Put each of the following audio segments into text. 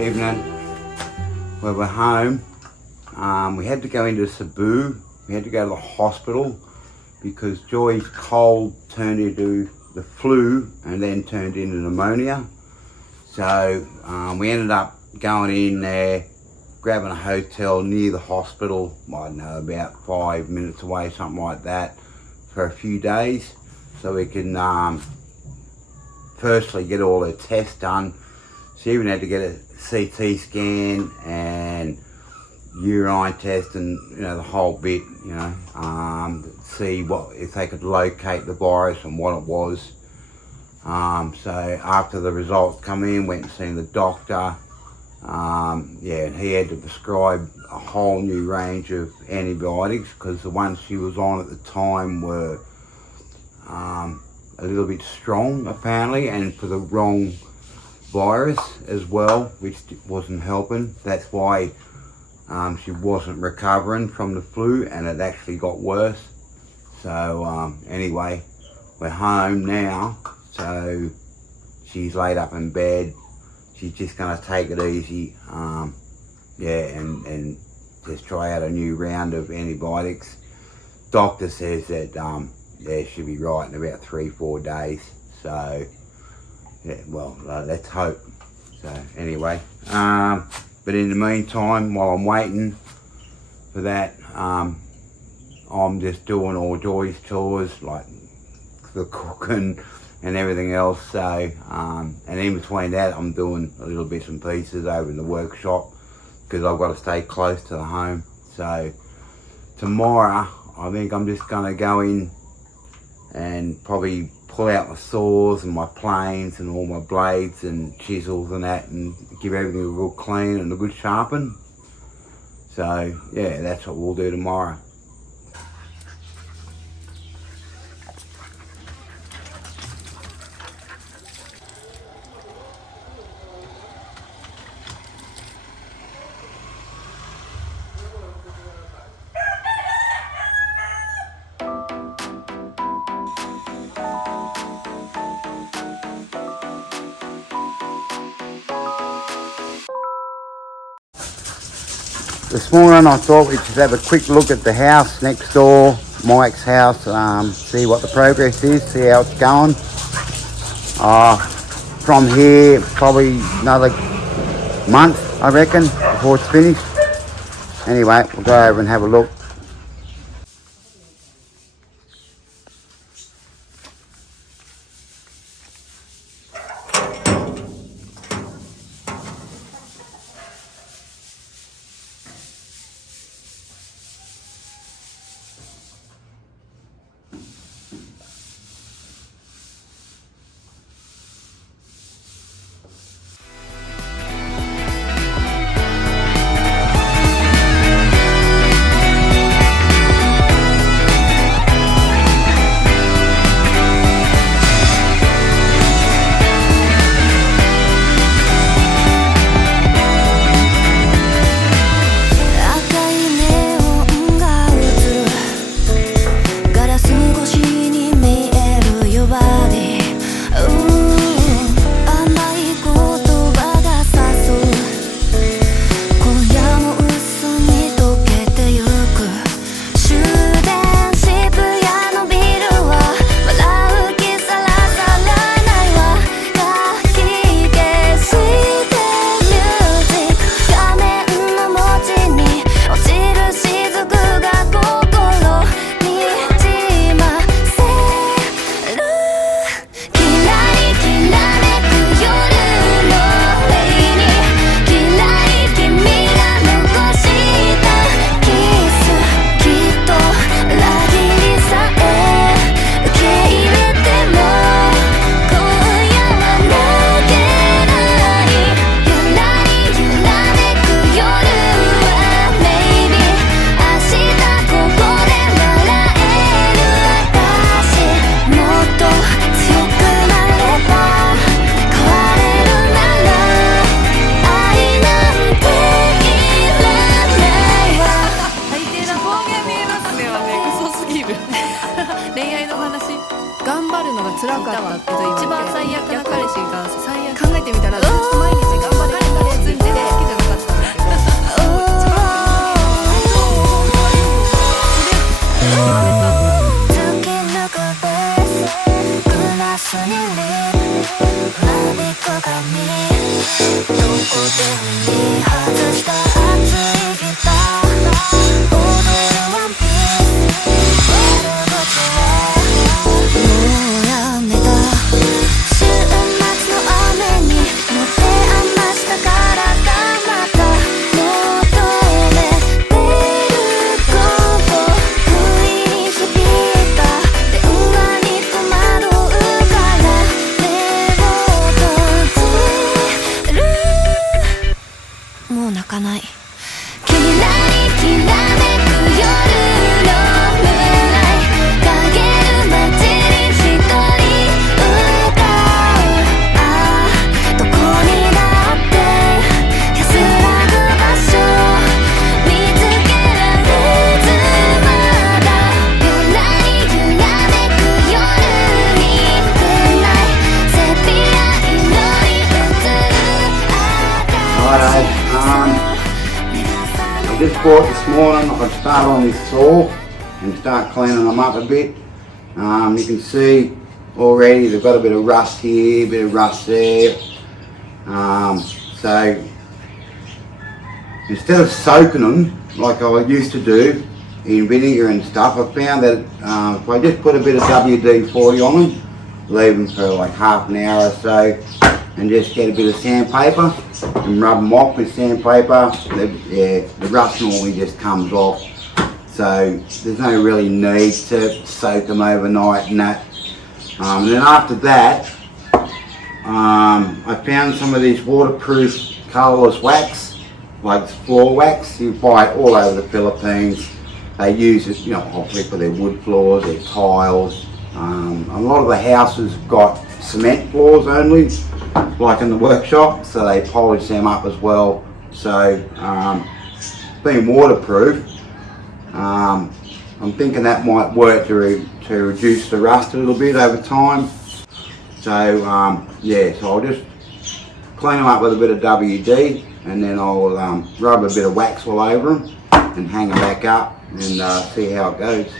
evening. We were home. We had to go into Cebu. We had to go to the hospital because Joy's cold turned into the flu and then turned into pneumonia. So we ended up going in there, grabbing a hotel near the hospital, I don't know, about 5 minutes away, something like that, for a few days, so we can firstly get all her tests done. She even had to get a CT scan and urine test and, you know, the whole bit, you know, see what if they could locate the virus and what it was. So after the results come in, went and seen the doctor. Yeah, he had to prescribe a whole new range of antibiotics because the ones she was on at the time were a little bit strong apparently, and for the wrong virus as well, which wasn't helping. That's why she wasn't recovering from the flu, and it actually got worse. So anyway, we're home now, so she's laid up in bed. She's just going to take it easy, yeah, and just try out a new round of antibiotics. Doctor says that yeah, she'll be right in about 3-4 days. So yeah, well, let's hope. So anyway, but in the meantime, while I'm waiting for that, I'm just doing all Joy's chores, like the cooking and everything else. So and in between that, I'm doing a little bits and pieces over in the workshop because I've got to stay close to the home. So tomorrow, I think I'm just going to go in and probably pull out my saws and my planes and all my blades and chisels and that, and give everything a real clean and a good sharpen. So yeah, that's what we'll do tomorrow. This morning I thought we'd just have a quick look at the house next door, Mike's house, see what the progress is, see how it's going. From here, probably another month, I reckon, before it's finished. Anyway, we'll go over and have a look. かないきらりきらめく夜のムーンライト陰る街に一人歌うああどこにだって安らぐ場所見つけられずまだ夜なに揺らめく夜にムーンライトセピア色に映るI just bought this morning. I start on this saw and start cleaning them up a bit. You can see already they've got a bit of rust here, a bit of rust there. So instead of soaking them like I used to do in vinegar and stuff, I found that if I just put a bit of WD-40 on them, leave them for like half an hour or so, and just get a bit of sandpaper and rub them off with sandpaper, the rust normally just comes off. So there's no really need to soak them overnight and that. And then after that, I found some of these waterproof colourless wax, like floor wax. You buy it all over the Philippines. They use it, you know, obviously for their wood floors, their tiles. A lot of the houses have got cement floors only, like in the workshop, so they polish them up as well. So being waterproof, I'm thinking that might work to reduce the rust a little bit over time. So yeah, so I'll just clean them up with a bit of WD, and then I'll rub a bit of wax all over them and hang them back up and see how it goes.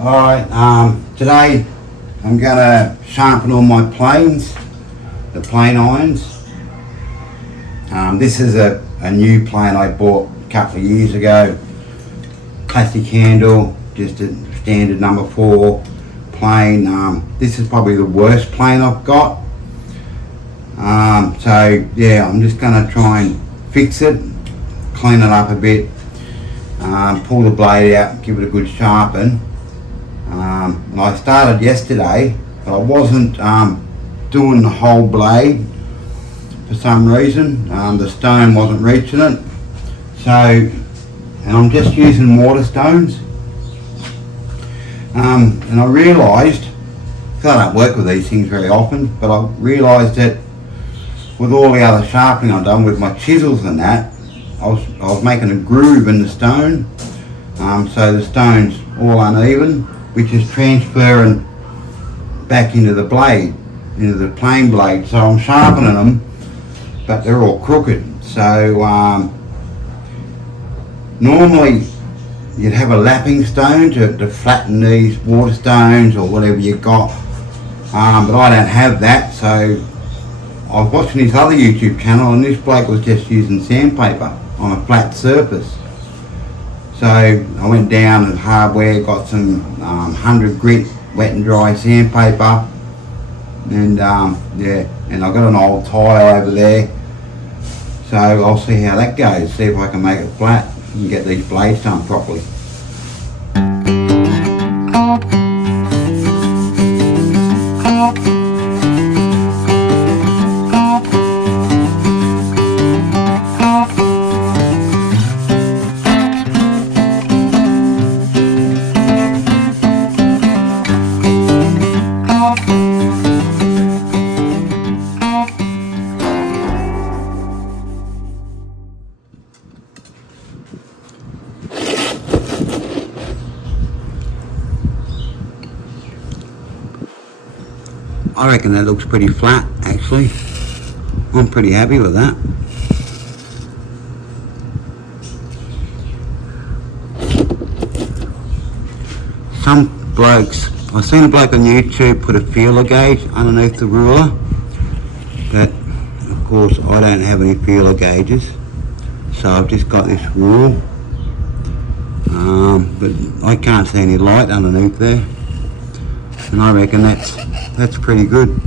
Alright, today I'm going to sharpen all my planes, the plane irons. This is a new plane I bought a couple of years ago. Plastic handle, just a standard number 4 plane. This is probably the worst plane I've got. So yeah, I'm just going to try and fix it, clean it up a bit, pull the blade out, give it a good sharpen. And I started yesterday, but I wasn't doing the whole blade for some reason. The stone wasn't reaching it. So, and I'm just using water stones. And I realised, because I don't work with these things very often, but I realised that with all the other sharpening I've done with my chisels and that, I was making a groove in the stone. So the stone's all uneven, which is transferring back into the blade, into the plane blade. So I'm sharpening them, but they're all crooked. So normally you'd have a lapping stone to flatten these water stones or whatever you got, but I don't have that. So I was watching this other YouTube channel and this bloke was just using sandpaper on a flat surface. So I went down to hardware, got some 100 grit wet and dry sandpaper, and yeah, and I've got an old tile over there. So I'll see how that goes, see if I can make it flat and get these blades done properly. I reckon that looks pretty flat actually. I'm pretty happy with that. some blokes, I've seen a bloke on YouTube put a feeler gauge underneath the ruler, but of course I don't have any feeler gauges, so I've just got this rule, but I can't see any light underneath there, and I reckon that's pretty good.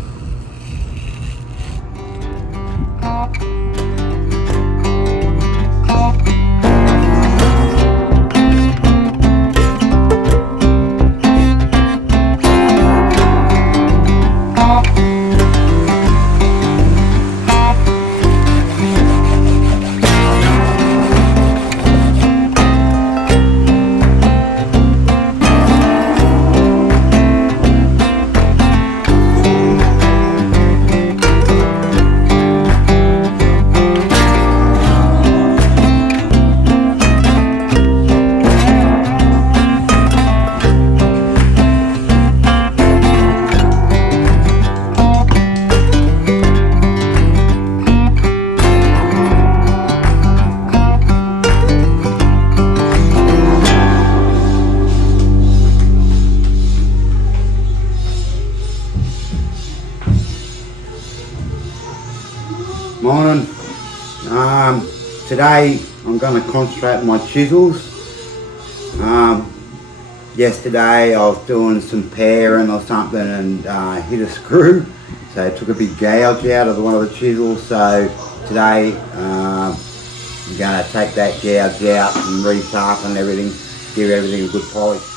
Morning. Today I'm going to concentrate on my chisels. Yesterday I was doing some paring or something and hit a screw, so I took a big gouge out of one of the chisels. So today I'm going to take that gouge out and resharpen everything, give everything a good polish.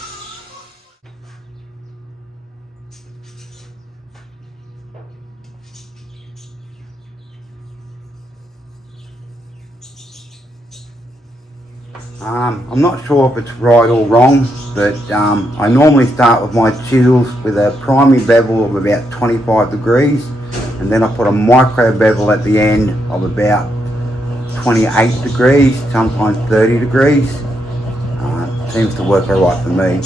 I'm not sure if it's right or wrong, but I normally start with my chisels with a primary bevel of about 25 degrees, and then I put a micro bevel at the end of about 28 degrees, sometimes 30 degrees. Seems to work alright for me.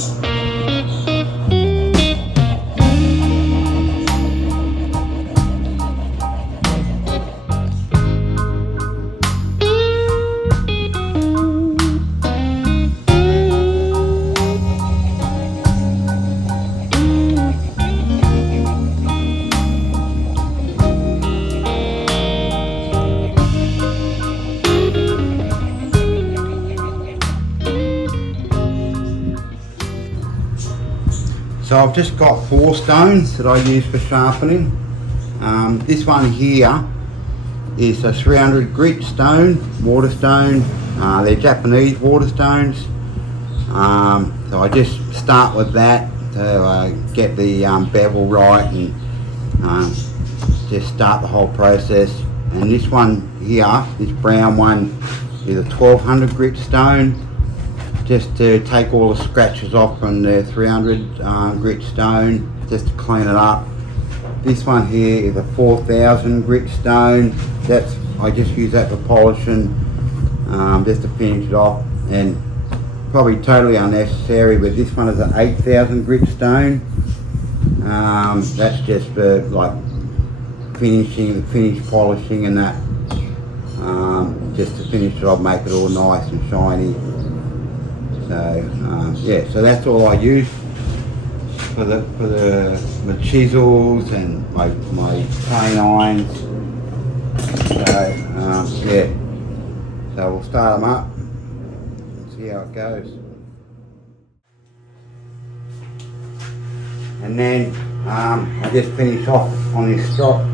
So I've just got 4 stones that I use for sharpening. This one here is a 300 grit stone, water stone. They're Japanese water stones. So I just start with that to get the bevel right and just start the whole process. And this one here, this brown one, is a 1200 grit stone, just to take all the scratches off from the 300 grit stone, just to clean it up. This one here is a 4000 grit stone. I just use that for polishing, just to finish it off, and probably totally unnecessary, but this one is an 8000 grit stone. That's just for like finish polishing and that, just to finish it off, make it all nice and shiny. So yeah, so that's all I use for the chisels and my plane irons. So yeah, so we'll start them up and see how it goes. And then I just finish off on this strop.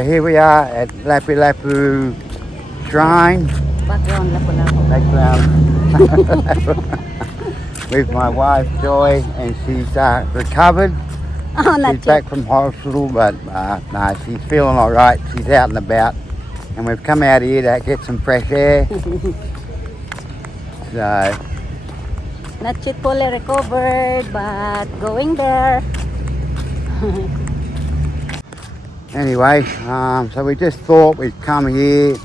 So here we are at Lapu Lapu Shrine. Background lapu-lapu. Background with my wife Joy, and she's recovered. Oh, not She's back from hospital, but no, she's feeling all right. She's out and about, and we've come out here to get some fresh air. So Not yet fully recovered, but going there. anyway, so we just thought we'd come here.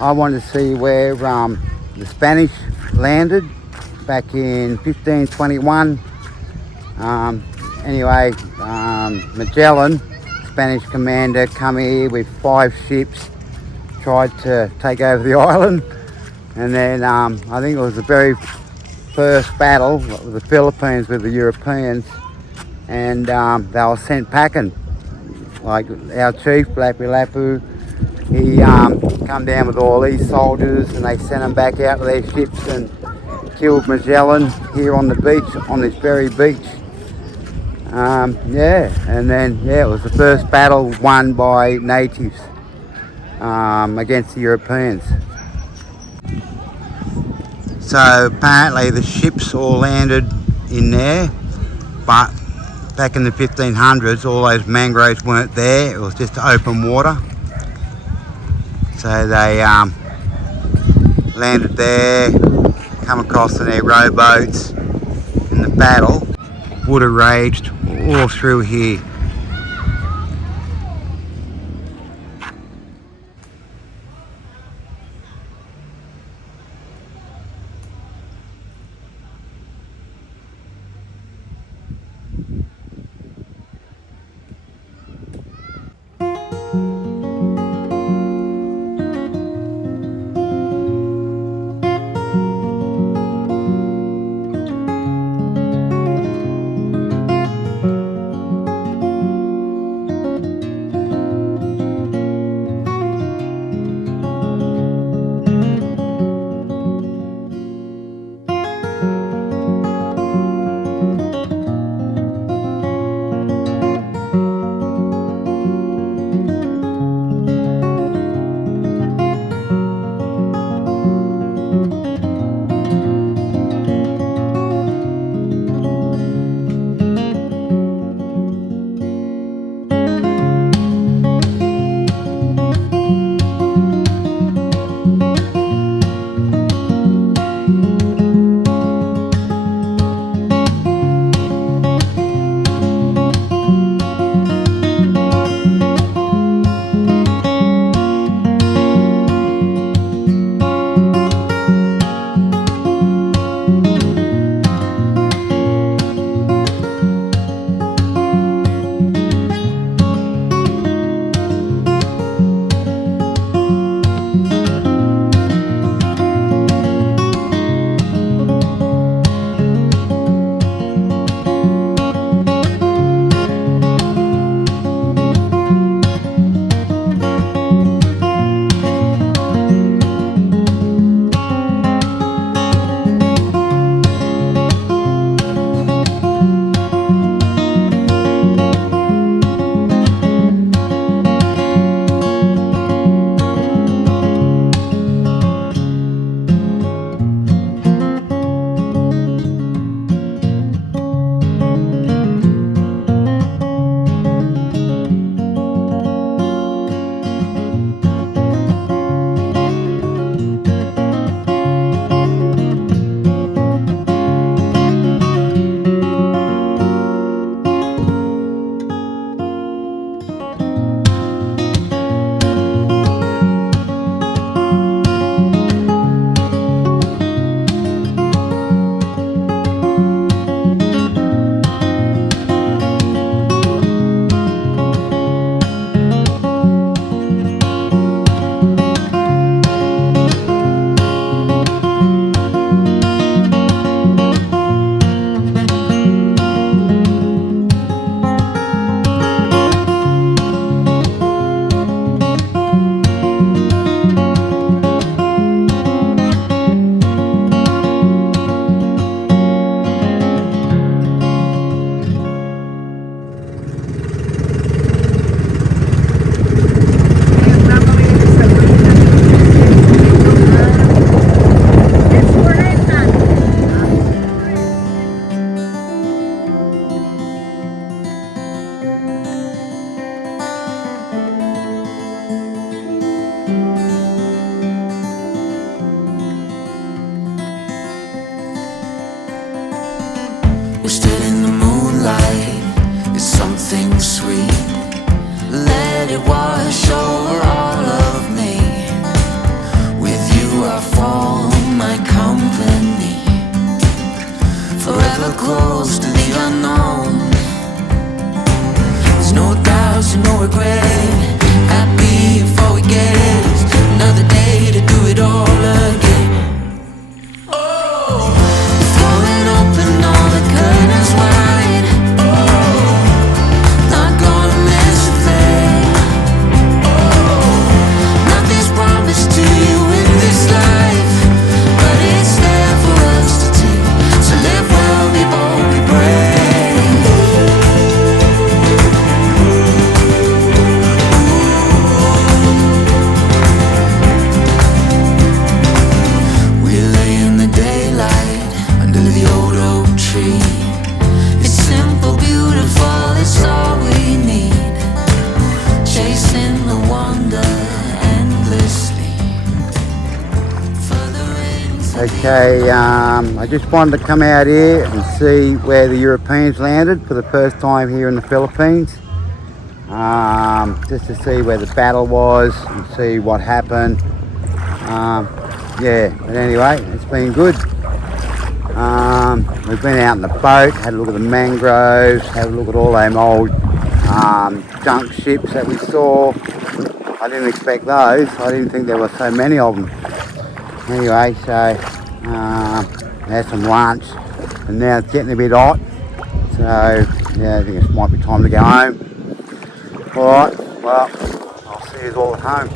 I wanted to see where the Spanish landed back in 1521. Anyway, Magellan, Spanish commander, come here with 5 ships, tried to take over the island, and then I think it was the very first battle with the Philippines with the Europeans, and they were sent packing. Like our chief, Lapu Lapu, he come down with all these soldiers, and they sent them back out to their ships and killed Magellan here on the beach, on this very beach. And then it was the first battle won by natives against the Europeans. So apparently the ships all landed in there, but back in the 1500s all those mangroves weren't there, it was just open water. So they landed there, come across in their rowboats, and the battle would have raged all through here. Okay, I just wanted to come out here and see where the Europeans landed for the first time here in the Philippines. Just to see where the battle was and see what happened. Yeah, but anyway, it's been good. We've been out in the boat, had a look at the mangroves, had a look at all them old junk ships that we saw. I didn't expect those. I didn't think there were so many of them. Anyway, so had some lunch, and now it's getting a bit hot. So yeah, I think it might be time to go home. All right, well, I'll see you all at home.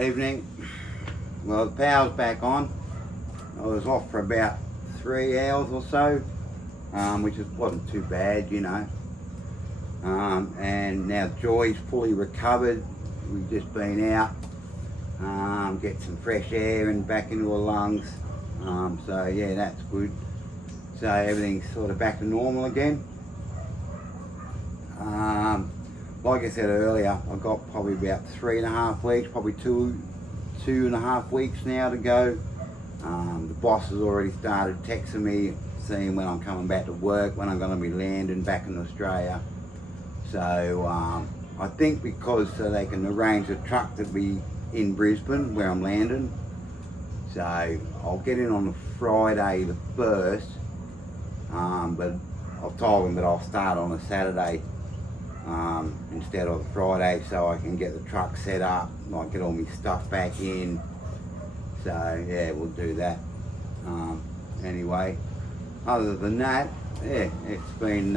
Evening. Well, the power's back on. I was off for about 3 hours or so, which wasn't too bad, you know. And now Joy's fully recovered. We've just been out, get some fresh air and back into her lungs. So yeah, that's good. So everything's sort of back to normal again. Like I said earlier, I've got probably about 3.5 weeks, probably two and a half weeks now to go. The boss has already started texting me, seeing when I'm coming back to work, when I'm going to be landing back in Australia. So I think because they can arrange a truck to be in Brisbane where I'm landing. So I'll get in on the Friday the 1st, but I've told them that I'll start on a Saturday instead of the Friday, so I can get the truck set up, like get all my stuff back in. So yeah, we'll do that. Anyway, other than that, yeah, it's been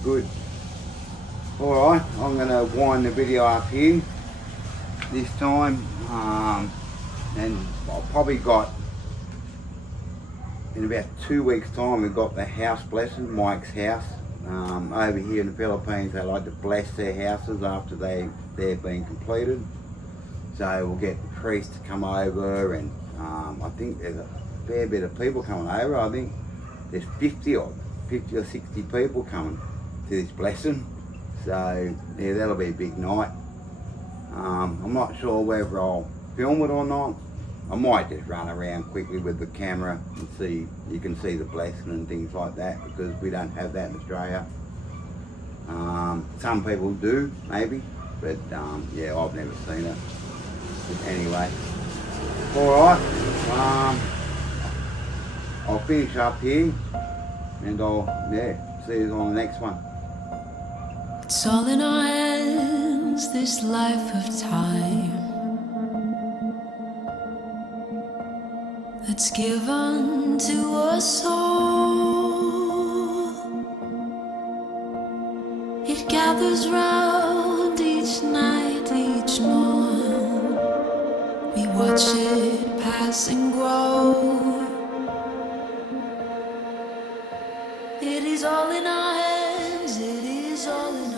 good. All right, I'm going to wind the video up here this time, and I've probably got, in about 2 weeks' time, we've got the house blessing, Mike's house. Over here in the Philippines, they like to bless their houses after they've been completed. So we'll get the priest to come over, and I think there's a fair bit of people coming over. I think there's 50 or 60 people coming to this blessing. So yeah, that'll be a big night. I'm not sure whether I'll film it or not. I might just run around quickly with the camera and see, you can see the blessing and things like that, because we don't have that in Australia. Some people do, maybe, but yeah, I've never seen it. But anyway, Alright, I'll finish up here and I'll, see you on the next one. It's all in our hands, this life of time that's given to us all. It gathers round each night, each morn. We watch it pass and grow. It is all in our hands, it is all in